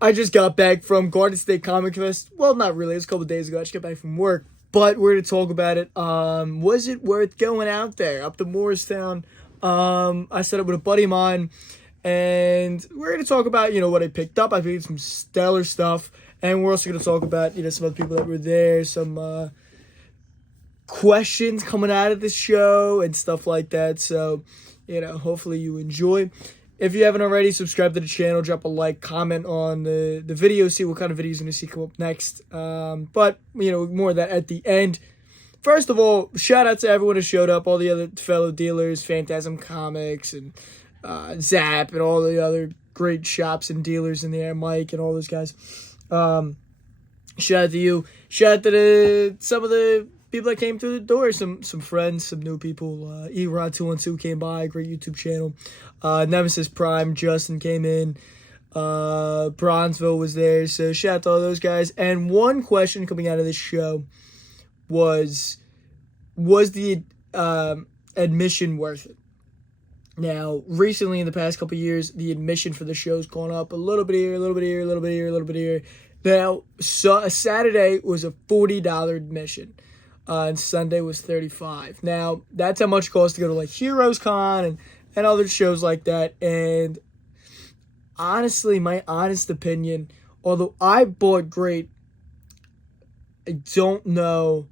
I just got back from Garden State Comic Fest. Well, not really. It was a couple days ago. I just got back from work. But we're going to talk about it. Was it worth going out there up to Morristown? I set up with a buddy of mine. And we're going to talk about, what I picked up. I picked some stellar stuff. And we're also going to talk about, some other people that were there. Some questions coming out of the show and stuff like that. So, hopefully you enjoy. If you haven't already, subscribe to the channel, drop a like, comment on the video, see what kind of videos you're going to see come up next. But, more of that at the end. First of all, shout out to everyone who showed up, all the other fellow dealers, Phantasm Comics and Zap and all the other great shops and dealers in there, Mike and all those guys. Shout out to you. Shout out to some of the people that came through the door, some friends, some new people. Erod212 came by, great YouTube channel. Nemesis Prime, Justin came in. Bronzeville was there. So shout out to all those guys. And one question coming out of this show was the admission worth it? Now, recently in the past couple of years, the admission for the show's gone up a little bit here, a little bit here, a little bit here, a little bit here. Now, Saturday was a $40 admission. And Sunday was $35. Now, that's how much it costs to go to like Heroes Con and other shows like that. And honestly, my honest opinion, although I bought great, I don't know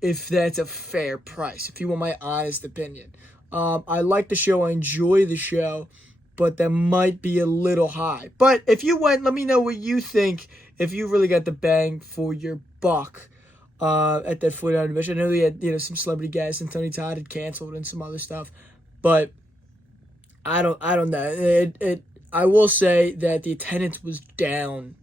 if that's a fair price, if you want my honest opinion. I like the show, I enjoy the show, but that might be a little high. But if you went, let me know what you think, if you really got the bang for your buck. At that $40 admission. I know they had, some celebrity guests and Tony Todd had canceled and some other stuff, but I don't know. I will say that the attendance was down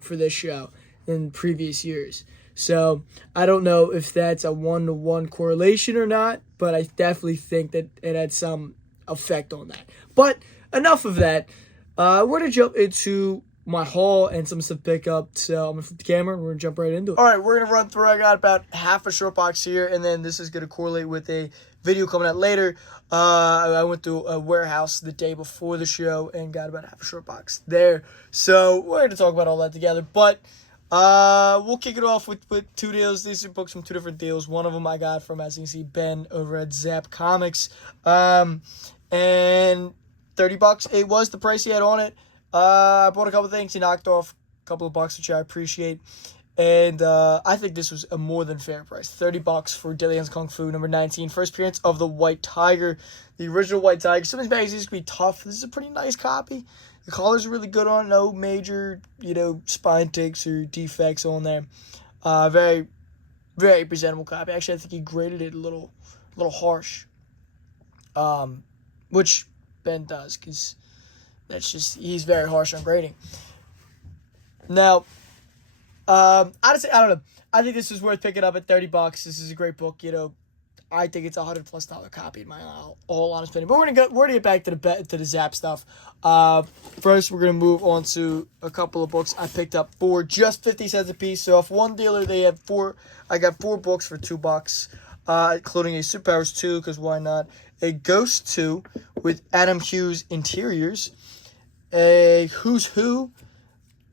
for this show in previous years. So I don't know if that's a 1-to-1 correlation or not, but I definitely think that it had some effect on that. But enough of that. We're going to jump into my haul and some stuff to pick up. So I'm going to flip the camera and we're going to jump right into it. All right, we're going to run through. I got about half a short box here, and then this is going to correlate with a video coming out later. I went to a warehouse the day before the show and got about half a short box there. So we're going to talk about all that together. But we'll kick it off with two deals. These are books from two different deals. One of them I got from, as you can see, Ben over at Zap Comics. And $30 it was the price he had on it. I bought a couple things. He knocked off a couple of bucks, which I appreciate. And I think this was a more than fair price. $30 for Deadly Hands Kung Fu, number 19. First appearance of the White Tiger. The original White Tiger. Some of these magazines can be tough. This is a pretty nice copy. The colors are really good on it. No major, spine ticks or defects on there. Very, very presentable copy. Actually, I think he graded it a little harsh. Which Ben does, because he's very harsh on grading. Now, honestly, I don't know. I think this is worth picking up at $30. This is a great book. I think it's $100+ copy in my all honest opinion. But we're gonna get back to the Zap stuff. First, we're gonna move on to a couple of books I picked up for just 50 cents a piece. So, if one dealer they had I got 4 books for $2, including a Superpowers 2, because why not? A Ghost 2 with Adam Hughes interiors. A Who's Who,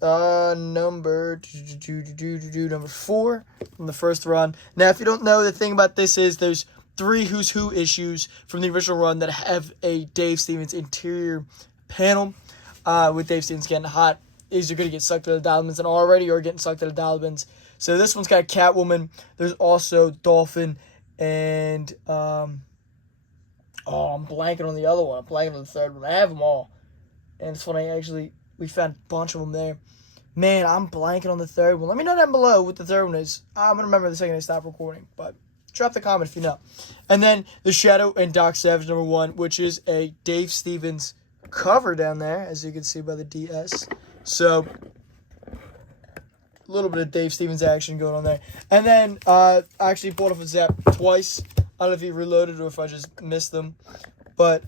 number 4 from the first run. Now, if you don't know, the thing about this is there's 3 Who's Who issues from the original run that have a Dave Stevens interior panel. With Dave Stevens getting hot, is you're going to get sucked to the dial bins, and already are getting sucked to the dial bins. So this one's got Catwoman. There's also Dolphin and I'm blanking on the other one. I'm blanking on the third one. I have them all. And it's funny, we found a bunch of them there. Man, I'm blanking on the third one. Let me know down below what the third one is. I'm going to remember the second I stop recording. But drop the comment if you know. And then The Shadow and Doc Savage, number 1, which is a Dave Stevens cover down there, as you can see by the DS. So, a little bit of Dave Stevens action going on there. And then, I actually bought off of Zap twice. I don't know if he reloaded or if I just missed them. But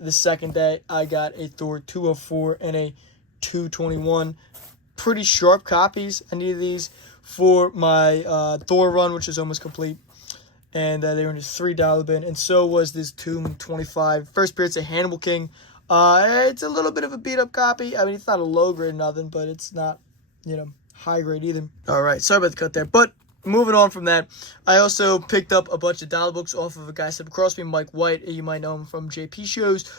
the second day, I got a Thor 204 and a 221. Pretty sharp copies. I needed these for my Thor run, which is almost complete. And they were in a $3 bin. And so was this Tomb 25. First appearance of Hannibal King. It's a little bit of a beat up copy. I mean, it's not a low grade nothing, but it's not, high grade either. All right, sorry about the cut there. But moving on from that, I also picked up a bunch of dollar books off of a guy sitting across me, Mike White. You might know him from JP shows.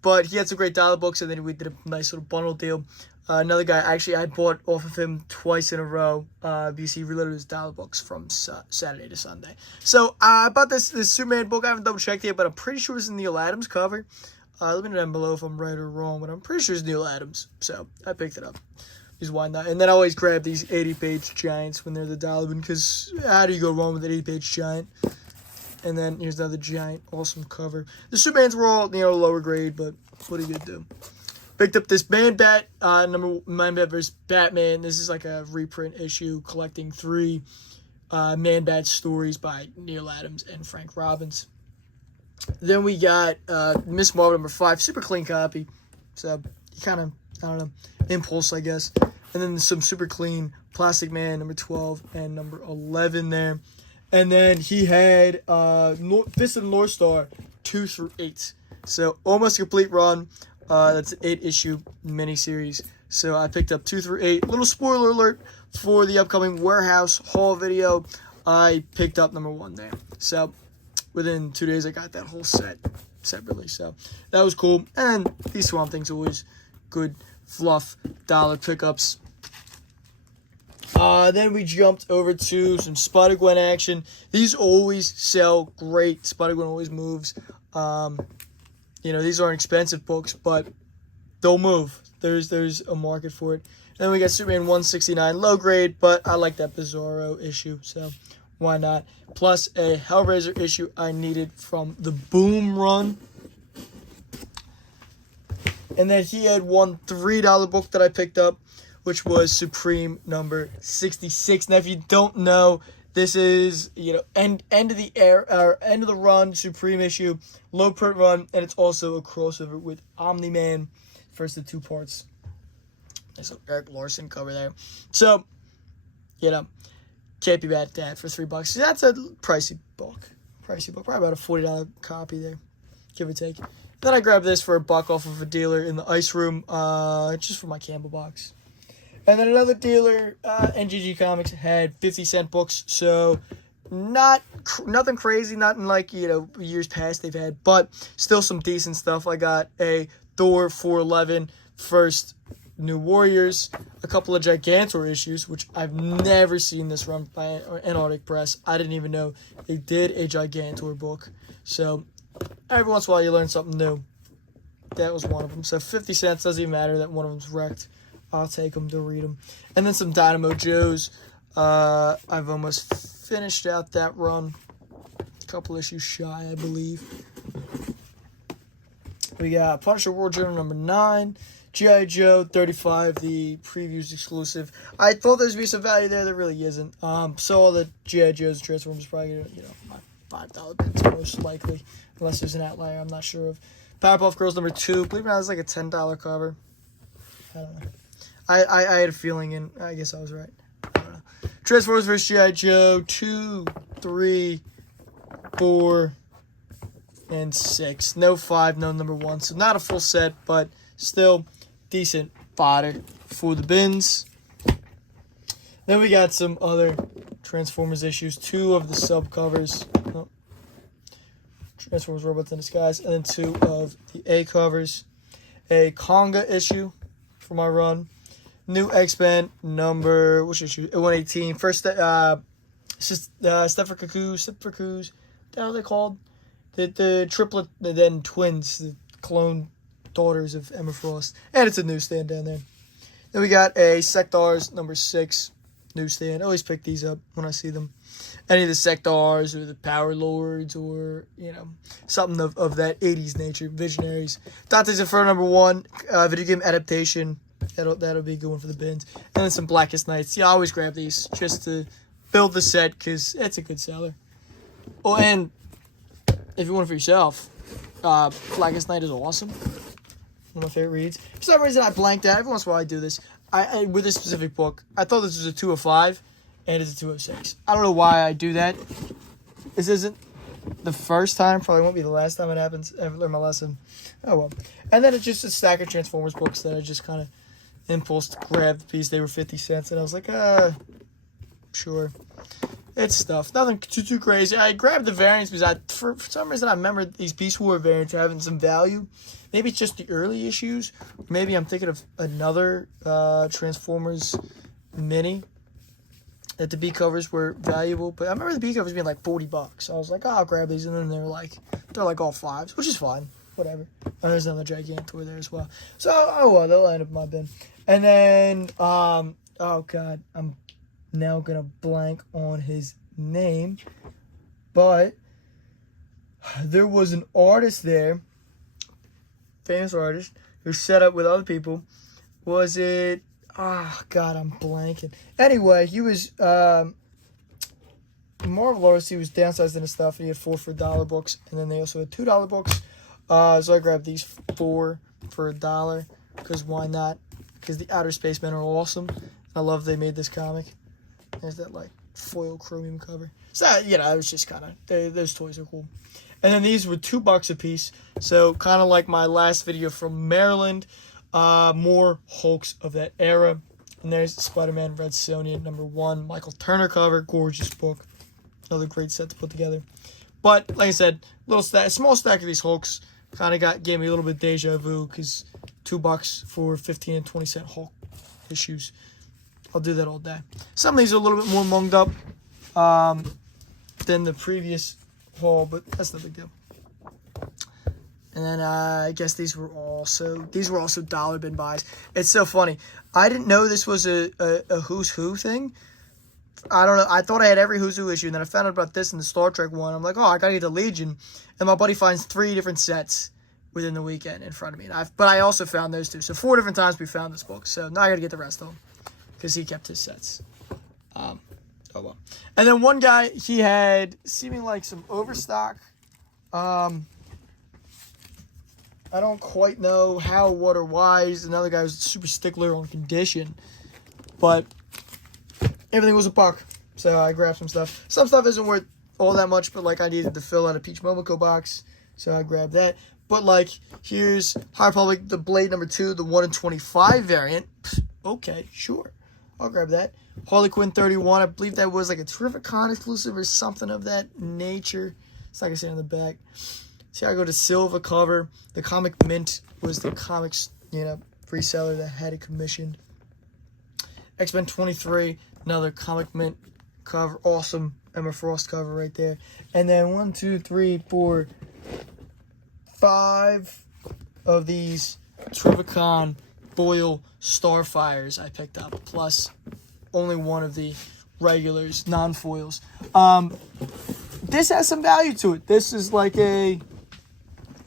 But he had some great dollar books, and then we did a nice little bundle deal. Another guy, actually, I bought off of him twice in a row because he reloaded his dollar books from Saturday to Sunday. So I bought this Superman book. I haven't double checked yet, but I'm pretty sure it's a Neil Adams cover. Let me know down below if I'm right or wrong, but I'm pretty sure it's Neil Adams. So I picked it up. Just why not? And then I always grab these 80-page giants when they're the dollar bin, because how do you go wrong with an 80-page giant? And then here's another giant, awesome cover. The Supermans were all, lower grade, but what are you gonna do? Picked up this Man Bat, Man Bat vs. Batman. This is like a reprint issue collecting 3 Man Bat stories by Neil Adams and Frank Robbins. Then we got Miss Marvel number 5, super clean copy. So you kind of, I don't know, impulse, I guess. And then some super clean Plastic Man number 12 and number 11 there. And then he had Fist of the North Star 2 through 8. So almost a complete run. That's an 8-issue miniseries. So I picked up 2 through 8. Little spoiler alert for the upcoming Warehouse haul video. I picked up number 1 there. So within 2 days, I got that whole set separately. So that was cool. And these Swamp Things always good fluff dollar pickups. Then we jumped over to some Spider-Gwen action. These always sell great. Spider-Gwen always moves. These aren't expensive books, but they'll move. There's a market for it. And then we got Superman 169, low grade, but I like that Bizarro issue, so why not? Plus a Hellraiser issue I needed from the Boom run. And then he had one $3 book that I picked up, which was Supreme number 66. Now, if you don't know, this is, end of the run, Supreme issue, low print run, and it's also a crossover with Omni-Man, first of 2 parts. Nice little Eric Larson cover there. So, can't be bad at that for $3. That's a pricey book. Probably about a $40 copy there, give or take. Then I grabbed this for $1 off of a dealer in the ice room, just for my Campbell box. And then another dealer, NGG Comics, had 50-cent books, so nothing crazy, nothing like, years past they've had, but still some decent stuff. I got a Thor 411 First New Warriors, a couple of Gigantor issues, which I've never seen this run by Antarctic Press. I didn't even know they did a Gigantor book, so every once in a while you learn something new. That was one of them, so 50 cents, doesn't even matter that one of them's wrecked. I'll take them to read them. And then some Dynamo Joes. I've almost finished out that run. A couple issues shy, I believe. We got Punisher World Journal number 9. G.I. Joe 35, the previews exclusive. I thought there would be some value there. There really isn't. So the G.I. Joe's Transformers probably going to, my $5 bids most likely. Unless there's an outlier I'm not sure of. Powerpuff Girls number 2. Believe it or not, it's like a $10 cover. I don't know. I had a feeling, and I guess I was right. I don't know. Transformers vs. G.I. Joe 2, 3, 4, and 6. No 5, no number 1. So not a full set, but still decent fodder for the bins. Then we got some other Transformers issues. 2 of the subcovers. Transformers Robots in Disguise. And then 2 of the A covers. A Conga issue for my run. New X-Men number, which issue? 118. First, Stepford Cuckoos. What the hell are they called? The triplet, then twins, the clone daughters of Emma Frost. And it's a newsstand down there. Then we got a Sectars number 6 newsstand. I always pick these up when I see them. Any of the Sectars or the Power Lords or, something of that 80s nature. Visionaries. Dante's Inferno number 1. Video game adaptation. That'll be a good one for the bins. And then some Blackest Nights. Yeah, I always grab these just to build the set because it's a good seller. Oh, and if you want it for yourself, Blackest Night is awesome. One of my favorite reads. For some reason, I blanked out. Every once in a while, I do this. I with this specific book, I thought this was a 205, and it's a 206. I don't know why I do that. This isn't. the first time. Probably won't be the last time it happens. I've learned my lesson. Oh well. And then it's just a stack of Transformers books that I just kind of impulse to grab the piece. They were 50 cents, and I was like, sure. It's stuff. Nothing too crazy. I grabbed the variants because for some reason I remember these Beast War variants having some value. Maybe it's just the early issues. Maybe I'm thinking of another Transformers mini that the B covers were valuable. But I remember the B covers being like $40. So I was like, I'll grab these, and then they're like all fives, which is fine. Whatever. And there's another Gigantor there as well. So oh well, they'll end up in my bin. And then oh god, I'm now gonna blank on his name, but there was an artist there, famous artist, who set up with other people. Was it? Oh god, I'm blanking. Anyway, he was Marvel artist. He was downsized in his stuff. And he had 4 for $1 books, and then they also had $2 books. So I grabbed these 4 for $1 because why not? Because the Outer Spacemen are awesome. I love they made this comic. There's that like foil chromium cover. So you know, it was just kind of those toys are cool. And then these were $2 a piece. So kind of like my last video from Maryland. More Hulks of that era. And there's Spider-Man Red Sonja #1, Michael Turner cover, gorgeous book. Another great set to put together. But like I said, small stack of these Hulks kind of gave me a little bit deja vu because $2 for 15 and 20 cent Hulk issues. I'll do that all day. Some of these are a little bit more munged up than the previous haul, but that's no big deal. And then I guess these were also dollar bin buys. It's so funny. I didn't know this was a Who's Who thing. I don't know. I thought I had every Who's Who issue, and then I found out about this in the Star Trek one. I'm like, oh, I gotta get the Legion, and my buddy finds 3 different sets within the weekend in front of me. But I also found those 2. So 4 different times we found this book. So now I gotta get the rest of them because he kept his sets. Oh well. And then one guy, he had seeming like some overstock. I don't quite know how, what, or why. He's another guy who's a super stickler on condition. But everything was $1. So I grabbed some stuff. Some stuff isn't worth all that much, but like I needed to fill out a Peach Momoko box. So I grabbed that. But like, here's High Republic, the Blade #2, the 1 in 25 variant. Okay, sure. I'll grab that. Harley Quinn 31. I believe that was like a Terrificon exclusive or something of that nature. It's like I say on the back. See, I go to Silva cover. The Comic Mint was the comics, reseller that had it commissioned. X-Men 23, another Comic Mint cover. Awesome Emma Frost cover right there. And then 1, 2, 3, 4, 5 of these Terrificon foil Starfires I picked up, plus only one of the regulars, non-foils. This has some value to it. This is like a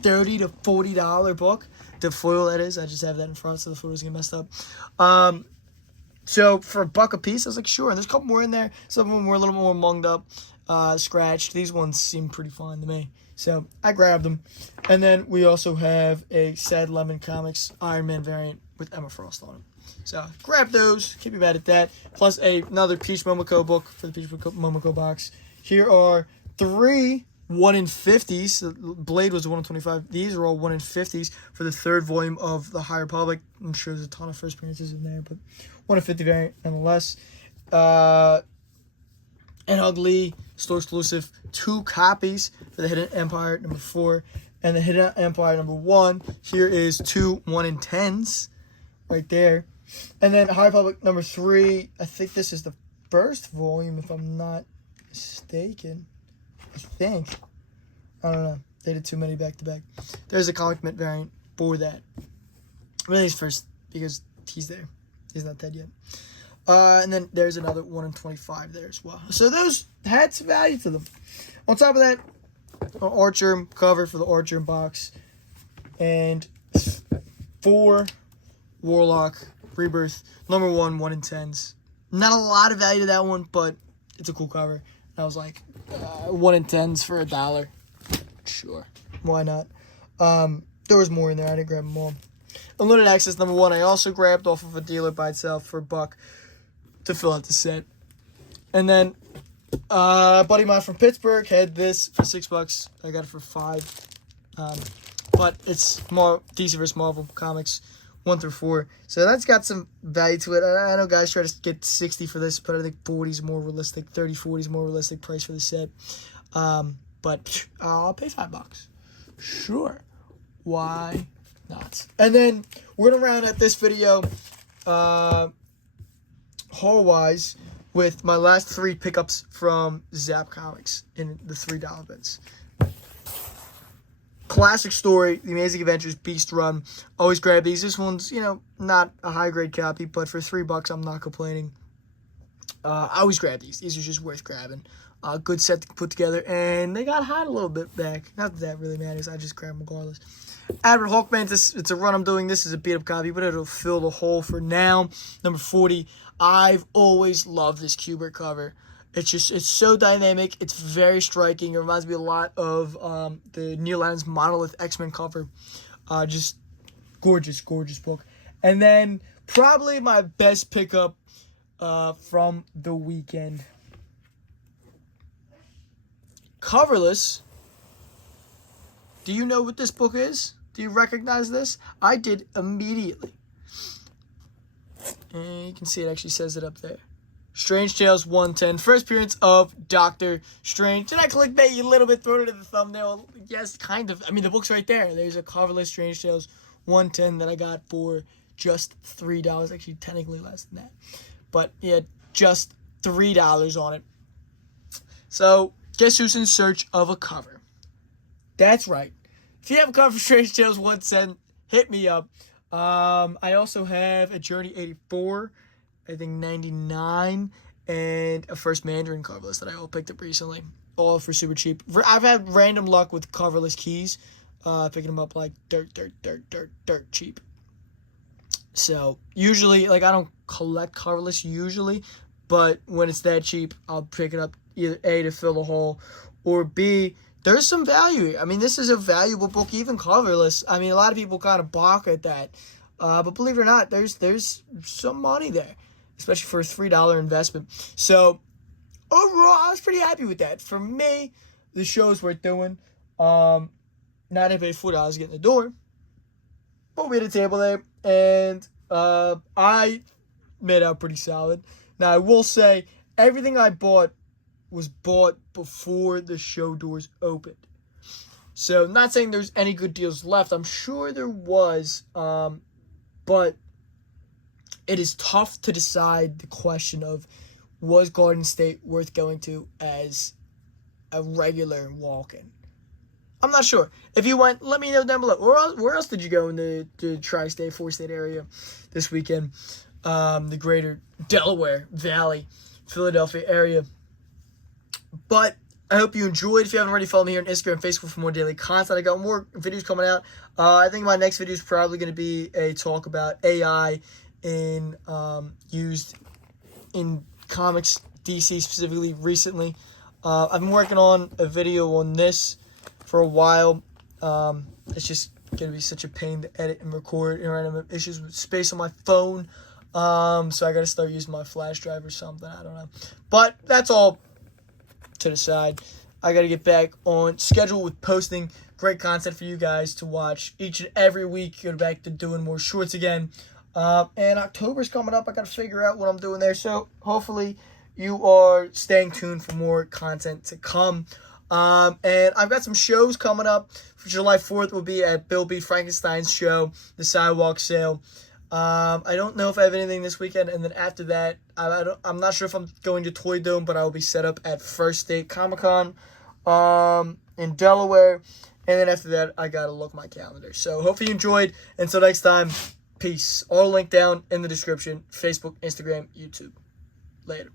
$30 to $40 book. The foil, that is. I just have that in front so the foil doesn't get messed up. So for $1 a piece, I was like, sure. And there's a couple more in there. Some of them were a little more munged up, scratched. These ones seem pretty fine to me. So I grabbed them. And then we also have a Sad Lemon Comics Iron Man variant with Emma Frost on it. So grab those. Can't be mad at that. Plus another Peach Momoko book for the Peach Momoko box. Here are 3 1 in 50s. The Blade was 1 in 25. These are all 1 in 50s for the 3rd volume of the High Republic. I'm sure there's a ton of first appearances in there, but 1 in 50 variant nonetheless. And Ugly store exclusive 2 copies for the Hidden Empire #4 and the Hidden Empire #1. Here is 2 1 in 10s right there. And then High Republic #3. I think this is the first volume, if I'm not mistaken. I think. I don't know. They did too many back to back. There's a Comic Mint variant for that. Really, he's first because he's there. He's not dead yet. And then there's another 1 in 25 there as well. So those had some value to them. On top of that, an Archer cover for the Archer box. And 4 Warlock Rebirth #1 1 in 10s. Not a lot of value to that one, but it's a cool cover. And I was like, 1 in 10s for $1. Sure. Why not? There was more in there. I didn't grab them all. Unlimited Access #1 I also grabbed off of a dealer by itself for $1 to fill out the set. And then Buddy of mine from Pittsburgh had this for $6. I got it for $5. But it's more DC vs. Marvel comics 1 through 4. So that's got some value to it. I know guys try to get 60 for this, but I think 40 is more realistic. 30, 40 is more realistic price for the set. But I'll pay $5. Sure. Why not? And then we're going to round out this video haul-wise with my last 3 pickups from Zap Comics in the $3 bins. Classic story, The Amazing Adventures Beast Run. Always grab these. This one's, not a high-grade copy, but for $3, I'm not complaining. I always grab these. These are just worth grabbing. Good set to put together, and they got hot a little bit back. Not that that really matters. I just grab them regardless. Admiral Hawkman, it's a run I'm doing. This is a beat-up copy, but it'll fill the hole for now. Number 40. I've always loved this Kubert cover. It's so dynamic. It's very striking. It reminds me a lot of the Neil Adams Monolith X-Men cover. Just gorgeous, gorgeous book. And then probably my best pickup from the weekend. Coverless. Do you know what this book is? Do you recognize this? I did immediately. And you can see it actually says it up there. Strange Tales 110. First appearance of Doctor Strange. Did I clickbait you a little bit? Throw it in the thumbnail. Yes, kind of. I mean, the book's right there. There's a coverless Strange Tales 110 that I got for just $3. Actually, technically less than that. But, yeah, just $3 on it. So, guess who's in search of a cover? That's right. If you have a cover for Strange Tales 110, hit me up. I also have a Journey 84, I think 99, and a First Mandarin coverless that I all picked up recently, all for super cheap. I've had random luck with coverless keys, picking them up like dirt cheap. So usually, I don't collect coverless usually, but when it's that cheap, I'll pick it up either A, to fill the hole, or B, there's some value here. I mean, this is a valuable book, even coverless. I mean, a lot of people kind of balk at that. But believe it or not, there's some money there, especially for a $3 investment. So, overall, I was pretty happy with that. For me, the show's worth doing. Not everybody $4 to get in the door. But we had a table there, and I made out pretty solid. Now, I will say, everything I bought was bought before the show doors opened. So, not saying there's any good deals left. I'm sure there was, but it is tough to decide the question of, was Garden State worth going to as a regular walk-in? I'm not sure. If you went, let me know down below. Where else did you go in the tri-state, four-state area this weekend? The greater Delaware Valley, Philadelphia area. But I hope you enjoyed. If you haven't already, follow me here on Instagram and Facebook for more daily content. I got more videos coming out. I think my next video is probably going to be a talk about AI used in comics, DC specifically, recently. I've been working on a video on this for a while. It's just going to be such a pain to edit and record. And I have issues with space on my phone. So I got to start using my flash drive or something. I don't know. But that's all to the side. I got to get back on schedule with posting great content for you guys to watch each and every week. Go back to doing more shorts again. And October's coming up. I got to figure out what I'm doing there. So hopefully you are staying tuned for more content to come. And I've got some shows coming up. For July 4th will be at Bill B. Frankenstein's show, the Sidewalk Sale. I don't know if I have anything this weekend, and then after that, I'm not sure if I'm going to Toy Dome, but I will be set up at First State Comic-Con in Delaware, and then after that, I gotta look my calendar. So hopefully you enjoyed. Until next time, peace. All linked down in the description: Facebook, Instagram, YouTube. Later.